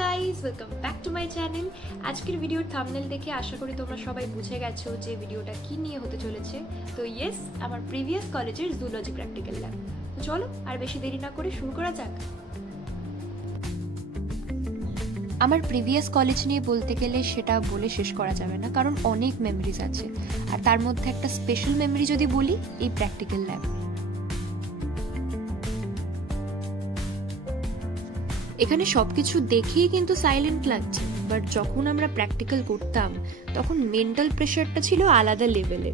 Guys, welcome back to my channel. আজকের ভিডিওর থাম্বনেল দেখে আশা করি তোমরা সবাই বুঝে গেছো যে ভিডিওটা কি নিয়ে হতে চলেছে। তো ইয়েস, আমার প্রিভিয়াস কলেজের জুলজি প্র্যাকটিক্যাল ল্যাব। তো চলো আর বেশি দেরি না করে শুরু করা যাক। আমার প্রিভিয়াস কলেজ নিয়ে বলতে গেলে সেটা বলে শেষ করা যাবে না, কারণ অনেক মেমোরিজ আছে। আর তার মধ্যে একটা স্পেশাল মেমোরি যদি বলি, এই প্র্যাকটিক্যাল ল্যাব। এখানে সবকিছু দেখেই কিন্তু সাইলেন্ট লাগছে, বাট যখন আমরা প্র্যাকটিক্যাল করতাম তখন মেন্টাল প্রেশারটা ছিল আলাদা লেভেলে।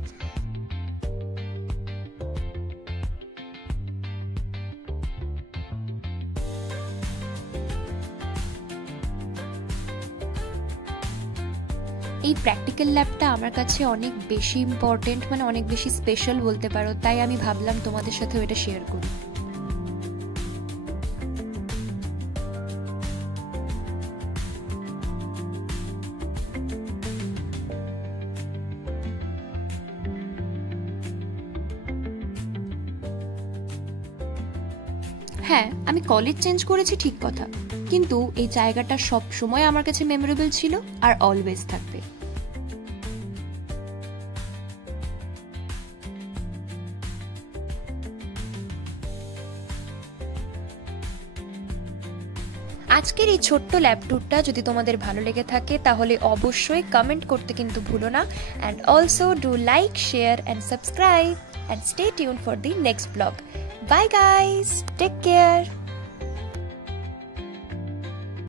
এই প্র্যাকটিক্যাল ল্যাবটা আমার কাছে অনেক বেশি ইম্পর্টেন্ট, মানে অনেক বেশি স্পেশাল বলতে পারো, তাই আমি ভাবলাম তোমাদের সাথেও এটা শেয়ার করি। হ্যাঁ, আমি কলেজ চেঞ্জ করেছি ঠিক কথা, কিন্তু এই জায়গাটা সব সময় আমার কাছে মেমোরেবল ছিল আর অলওয়েজ থাকবে। আজকের এই ছোট্ট ল্যাব ট্যুরটা যদি তোমাদের ভালো লেগে থাকে তাহলে অবশ্যই কমেন্ট করতে কিন্তু ভুলো না, and also do like, share and subscribe, and stay tune for the next blog. Bye guys, take care.